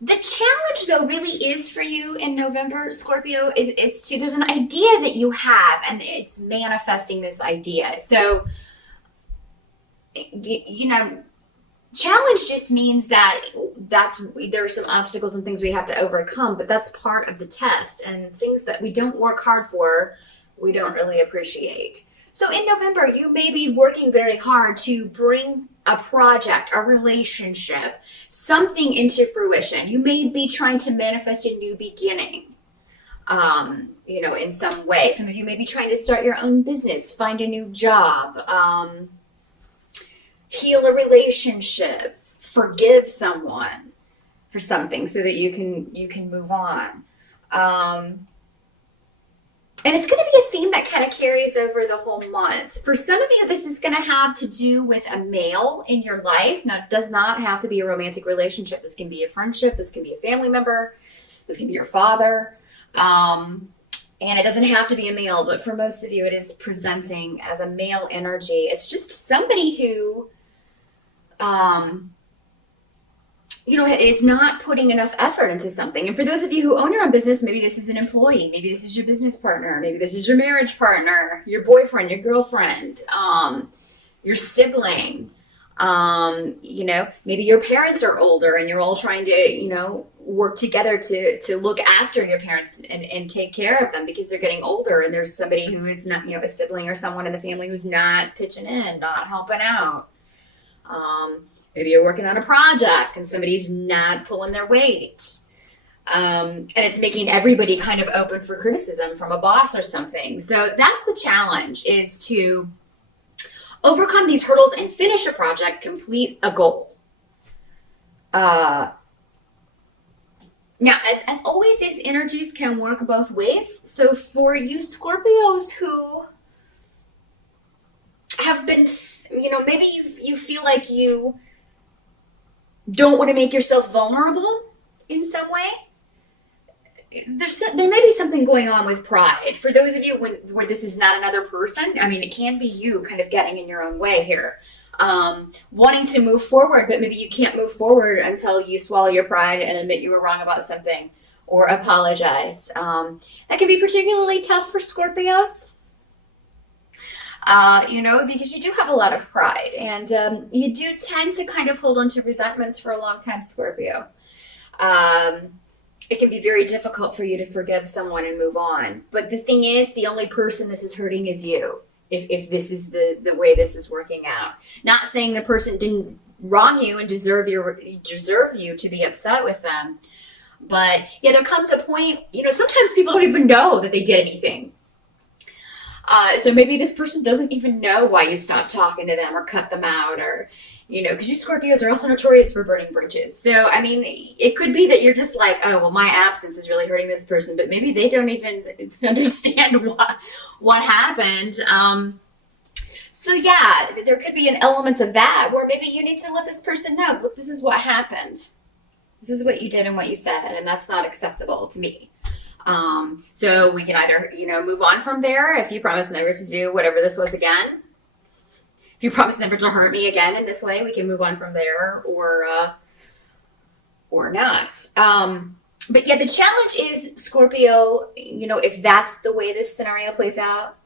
The challenge, though, really is for you in November, Scorpio, is to, there's an idea that you have, and it's manifesting this idea. So, you know, challenge just means that there are some obstacles and things we have to overcome, but that's part of the test. And things that we don't work hard for, we don't really appreciate. So in November, you may be working very hard to bring a project, a relationship, something into fruition. You may be trying to manifest a new beginning, in some way. Some of you may be trying to start your own business, find a new job, heal a relationship, forgive someone for something so that you can move on. And it's going to be a theme that kind of carries over the whole month. For some of you, this is going to have to do with a male in your life. Now, it does not have to be a romantic relationship. This can be a friendship. This can be a family member. This can be your father. And it doesn't have to be a male, but for most of you, it is presenting as a male energy. It's just somebody who is not putting enough effort into something. And for those of you who own your own business, maybe this is an employee, maybe this is your business partner, maybe this is your marriage partner, your boyfriend, your girlfriend, your sibling. Maybe your parents are older and you're all trying to, work together to look after your parents and take care of them because they're getting older, and there's somebody who is not, a sibling or someone in the family who's not pitching in, not helping out. Maybe you're working on a project and somebody's not pulling their weight. And it's making everybody kind of open for criticism from a boss or something. So that's the challenge, is to overcome these hurdles and finish a project, complete a goal. Now, as always, these energies can work both ways. So for you Scorpios who have been, maybe you feel like you don't want to make yourself vulnerable in some way. There may be something going on with pride. For those of you where this is not another person, it can be you kind of getting in your own way here. Wanting to move forward, but maybe you can't move forward until you swallow your pride and admit you were wrong about something or apologize. That can be particularly tough for Scorpios. Because you do have a lot of pride, and you do tend to kind of hold on to resentments for a long time, Scorpio. It can be very difficult for you to forgive someone and move on. But the thing is, the only person this is hurting is you, if this is the way this is working out. Not saying the person didn't wrong you and deserve you to be upset with them. But yeah, there comes a point, sometimes people don't even know that they did anything. So maybe this person doesn't even know why you stopped talking to them or cut them out, or, because you Scorpios are also notorious for burning bridges. So, it could be that you're just like, oh, well, my absence is really hurting this person, but maybe they don't even understand what happened. So yeah, there could be an element of that where maybe you need to let this person know, look, this is what happened. This is what you did and what you said, and that's not acceptable to me. So we can either, move on from there if you promise never to do whatever this was again. If you promise never to hurt me again in this way, we can move on from there, or not. But yeah, the challenge is, Scorpio, if that's the way this scenario plays out,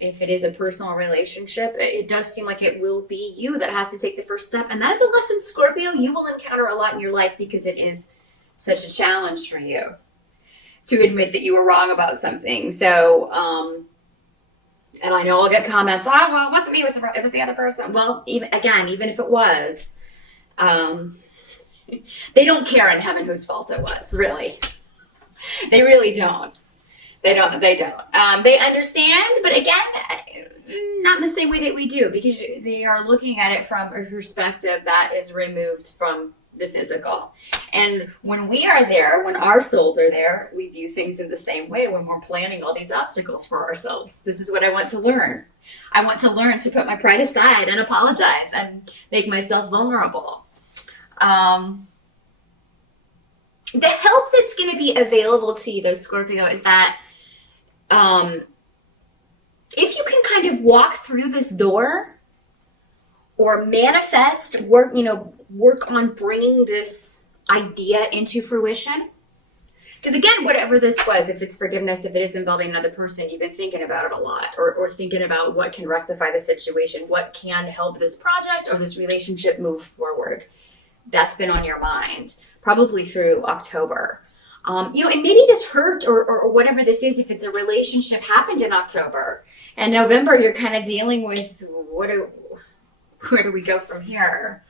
if it is a personal relationship, it does seem like it will be you that has to take the first step. And that is a lesson, Scorpio, you will encounter a lot in your life, because it is such a challenge for you to admit that you were wrong about something. So, and I know I'll get comments, oh, well, it wasn't me, it was the other person. Well, even if it was, they don't care in heaven whose fault it was, really. They really don't. They don't. They understand, but again, not in the same way that we do, because they are looking at it from a perspective that is removed from the physical. And when we are there, when our souls are there, we view things in the same way when we're planning all these obstacles for ourselves. This is what I want to learn. I want to learn to put my pride aside and apologize and make myself vulnerable. The help that's going to be available to you, though, Scorpio, is that if you can kind of walk through this door, or manifest, work on bringing this idea into fruition. Because again, whatever this was, if it's forgiveness, if it is involving another person, you've been thinking about it a lot, or thinking about what can rectify the situation, what can help this project or this relationship move forward. That's been on your mind, probably through October. And maybe this hurt or whatever this is, if it's a relationship, happened in October. And November, you're kind of dealing with where do we go from here?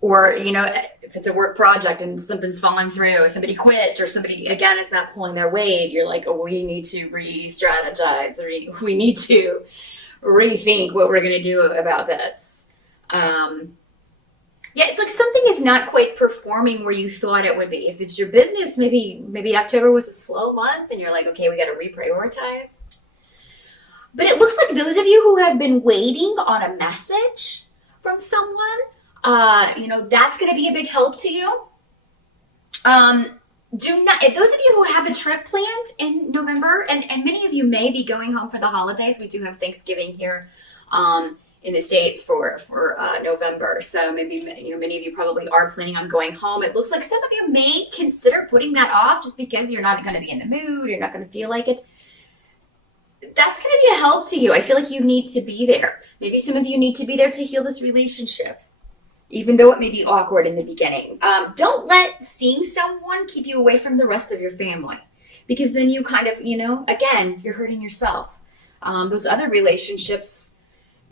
Or, if it's a work project and something's falling through, or somebody quit, or somebody, again, is not pulling their weight, you're like, oh, we need to re-strategize, or we need to rethink what we're going to do about this. It's like something is not quite performing where you thought it would be. If it's your business, maybe October was a slow month and you're like, okay, we got to reprioritize. But it looks like those of you who have been waiting on a message from someone, that's going to be a big help to you. If those of you who have a trip planned in November, and many of you may be going home for the holidays, we do have Thanksgiving here in the States for November. So maybe, many of you probably are planning on going home. It looks like some of you may consider putting that off just because you're not going to be in the mood, you're not going to feel like it. That's going to be a help to you. I feel like you need to be there. Maybe some of you need to be there to heal this relationship, even though it may be awkward in the beginning. Don't let seeing someone keep you away from the rest of your family, because then you kind of, again, you're hurting yourself. Those other relationships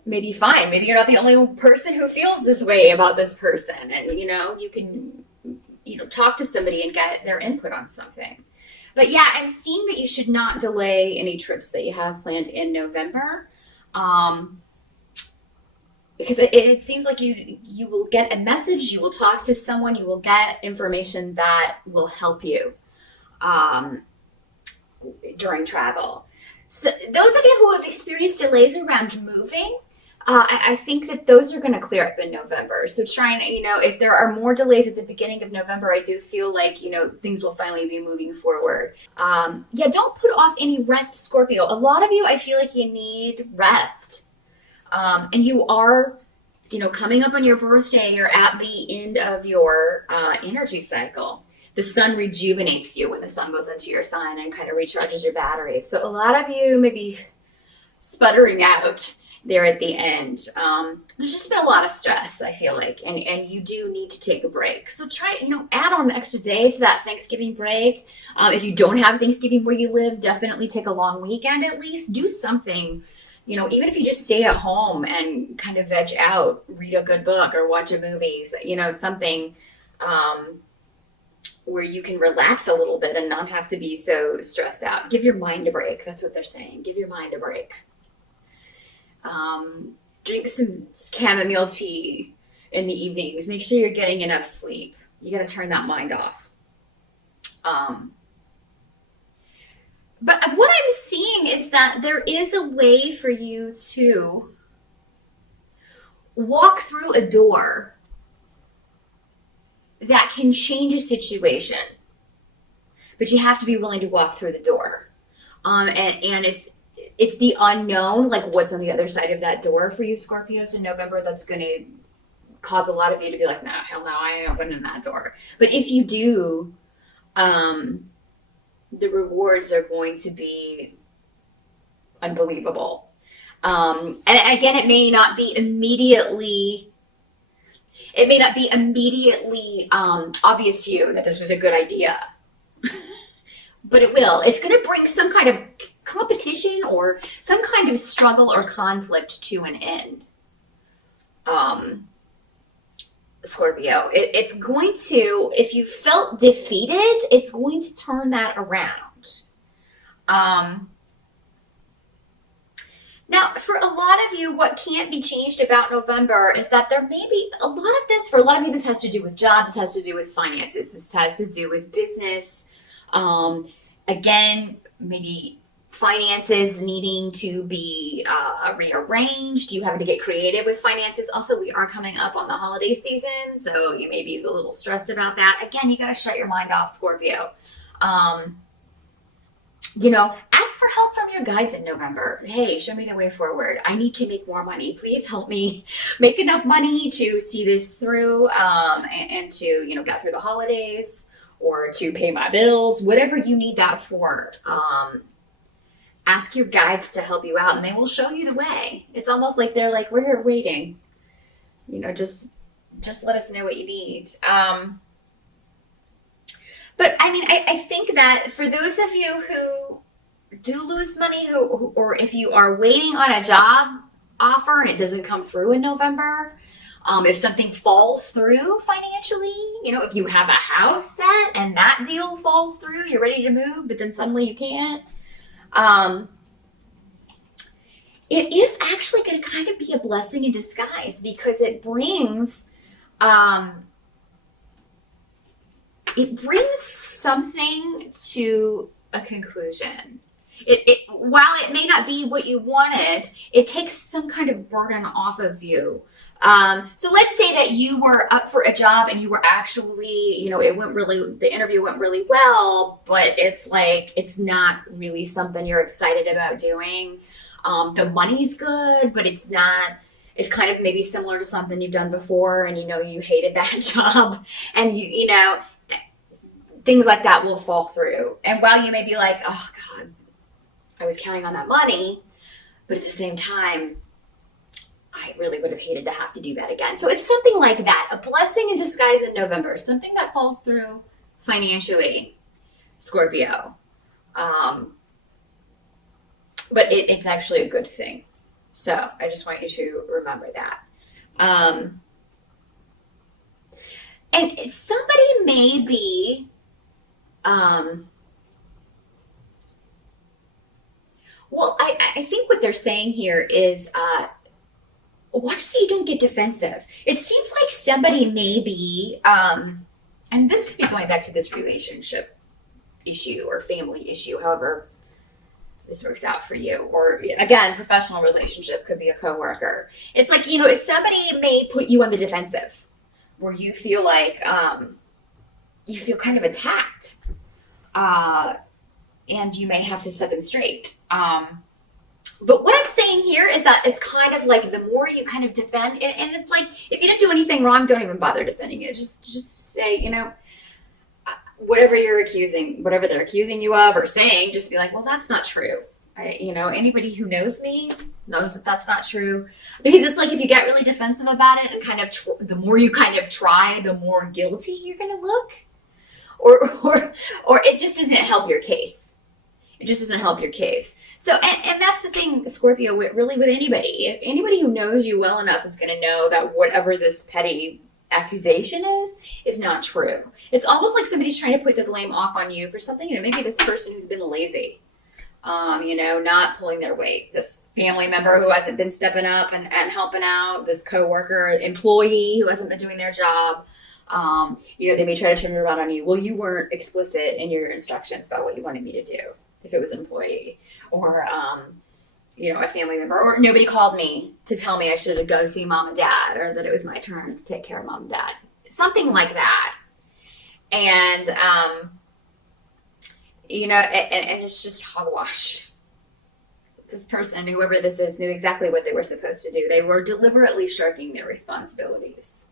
may be fine. Maybe you're not the only person who feels this way about this person. And, you can, talk to somebody and get their input on something. But yeah, I'm seeing that you should not delay any trips that you have planned in November. Because it seems like you will get a message, you will talk to someone, you will get information that will help you during travel. So those of you who have experienced delays around moving, I think that those are going to clear up in November. So trying, if there are more delays at the beginning of November, I do feel like, things will finally be moving forward. Don't put off any rest, Scorpio. A lot of you, I feel like you need rest. And you are, coming up on your birthday, you're at the end of your energy cycle. The sun rejuvenates you when the sun goes into your sign and kind of recharges your batteries. So a lot of you may be sputtering out there at the end. There's just been a lot of stress, I feel like, and you do need to take a break. So try, add on an extra day to that Thanksgiving break. If you don't have Thanksgiving where you live, definitely take a long weekend at least. Do something. Even if you just stay at home and kind of veg out, read a good book or watch a movie, something where you can relax a little bit and not have to be so stressed out. Give your mind a break. That's what they're saying. Give your mind a break. Drink some chamomile tea in the evenings. Make sure you're getting enough sleep. You got to turn that mind off. But what I'm seeing is that there is a way for you to walk through a door that can change a situation. But you have to be willing to walk through the door. And it's the unknown, like what's on the other side of that door for you, Scorpios, in November, that's going to cause a lot of you to be like, no, hell no, I ain't opening that door. But if you do, the rewards are going to be unbelievable. And again, it may not be immediately obvious to you that this was a good idea, but it will. It's going to bring some kind of competition or some kind of struggle or conflict to an end. Scorpio, it's going to, if you felt defeated, it's going to turn that around. Now, for a lot of you, what can't be changed about November is that there may be a lot of this, for a lot of you, this has to do with jobs, this has to do with finances, this has to do with business. Again, maybe finances needing to be rearranged. You having to get creative with finances. Also, we are coming up on the holiday season, so you may be a little stressed about that. Again, you got to shut your mind off, Scorpio. ask for help from your guides in November. Hey, show me the way forward. I need to make more money. Please help me make enough money to see this through, and to, get through the holidays, or to pay my bills, whatever you need that for. Ask your guides to help you out, and they will show you the way. It's almost like they're like, we're here waiting. Just let us know what you need. But I mean, I think that for those of you who do lose money, or if you are waiting on a job offer and it doesn't come through in November, if something falls through financially, if you have a house set and that deal falls through, you're ready to move, but then suddenly you can't. It is actually going to kind of be a blessing in disguise, because it brings something to a conclusion. While it may not be what you wanted, it takes some kind of burden off of you. So let's say that you were up for a job and you were actually, the interview went really well, but it's not really something you're excited about doing. The money's good, but it's kind of maybe similar to something you've done before, and you hated that job, and things like that will fall through. And while you may be like, oh God, I was counting on that money, but at the same time, I really would have hated to have to do that again. So it's something like that, a blessing in disguise in November, something that falls through financially, Scorpio. But it's actually a good thing. So I just want you to remember that. And somebody may be, I think what they're saying here is, watch that you don't get defensive. It seems like somebody may be, and this could be going back to this relationship issue or family issue, however this works out for you. Or again, professional relationship, could be a coworker. It's like, somebody may put you on the defensive, where you feel like, you feel kind of attacked. And you may have to set them straight. But what I'm saying here is that it's kind of like the more you kind of defend, and it's like, if you didn't do anything wrong, don't even bother defending it. Just say, whatever they're accusing you of or saying, just be like, well, that's not true. Anybody who knows me knows that that's not true. Because it's like, if you get really defensive about it and kind of, the more you kind of try, the more guilty you're going to look. Or it just doesn't help your case. It just doesn't help your case. So, and that's the thing, Scorpio, really with anybody. Anybody who knows you well enough is going to know that whatever this petty accusation is not true. It's almost like somebody's trying to put the blame off on you for something. Maybe this person who's been lazy, not pulling their weight. This family member who hasn't been stepping up and helping out. This coworker, employee who hasn't been doing their job. They may try to turn it around on you. Well, you weren't explicit in your instructions about what you wanted me to do. If it was an employee, or a family member, or nobody called me to tell me I should go see mom and dad, or that it was my turn to take care of mom and dad, something like that. And and it's just hogwash. This person, whoever this is, knew exactly what they were supposed to do. They were deliberately shirking their responsibilities.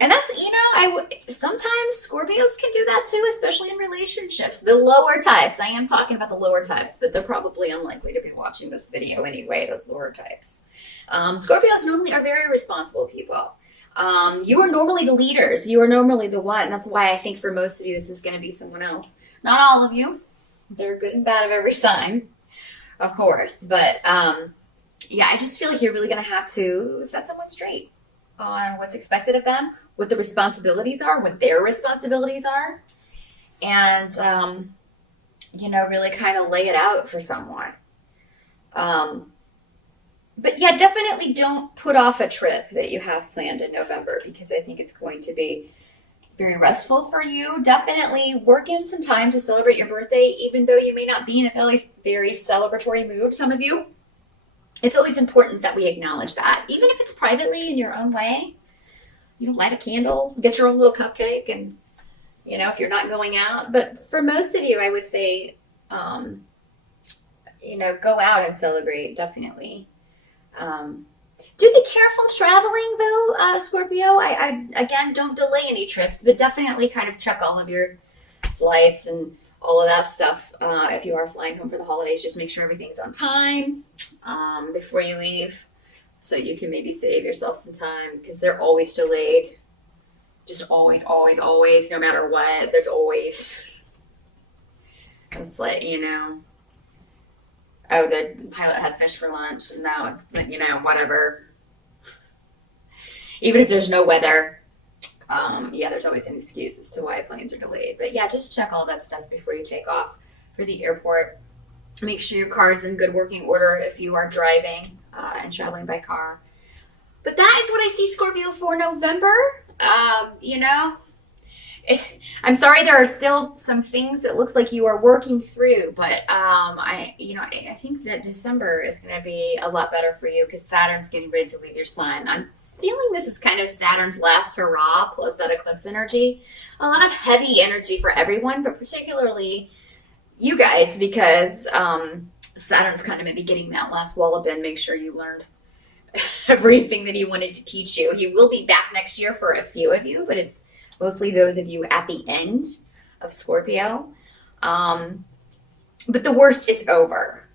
And that's, sometimes Scorpios can do that too, especially in relationships. The lower types, I am talking about the lower types, but they're probably unlikely to be watching this video anyway, those lower types. Scorpios normally are very responsible people. You are normally the leaders. You are normally the one. That's why I think for most of you, this is going to be someone else. Not all of you. They're good and bad of every sign, of course. But I just feel like you're really going to have to set someone straight on what's expected of them, what the responsibilities are, what their responsibilities are, and, really kind of lay it out for someone. But yeah, definitely don't put off a trip that you have planned in November, because I think it's going to be very restful for you. Definitely work in some time to celebrate your birthday, even though you may not be in a very, very celebratory mood, some of you. It's always important that we acknowledge that, even if it's privately in your own way. Light a candle, get your own little cupcake, and if you're not going out. But for most of you, I would say, go out and celebrate, definitely. Do be careful traveling though, Scorpio. I again, don't delay any trips, but definitely kind of check all of your flights and all of that stuff. If you are flying home for the holidays, just make sure everything's on time before you leave, so you can maybe save yourself some time, because they're always delayed. Just always, always, always, no matter what, there's always. It's like, oh, the pilot had fish for lunch, and now it's, whatever. Even if there's no weather, there's always an excuse as to why planes are delayed. But yeah, just check all that stuff before you take off for the airport. Make sure your car is in good working order if you are driving and traveling by car. But that is what I see, Scorpio, for November. I'm sorry, there are still some things that looks like you are working through, but I think that December is going to be a lot better for you, because Saturn's getting ready to leave your sign. I'm feeling this is kind of Saturn's last hurrah, plus that eclipse energy. A lot of heavy energy for everyone, but particularly you guys, because Saturn's kind of maybe getting that last wallop in. Make sure you learned everything that he wanted to teach you. He will be back next year for a few of you, but it's mostly those of you at the end of Scorpio. But the worst is over,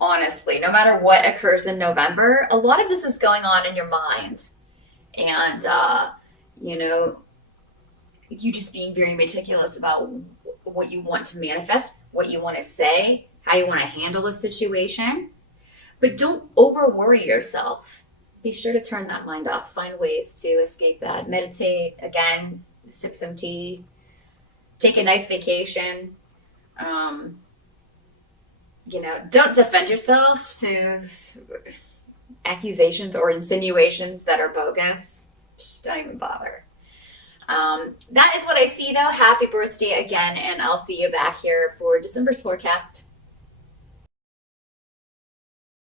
honestly. No matter what occurs in November, a lot of this is going on in your mind. And, you just being very meticulous about what you want to manifest, what you want to say, how you want to handle a situation. But don't over-worry yourself. Be sure to turn that mind off. Find ways to escape that. Meditate, again, sip some tea, take a nice vacation. Don't defend yourself to accusations or insinuations that are bogus. Just don't even bother. That is what I see, though. Happy birthday again, and I'll see you back here for December's forecast.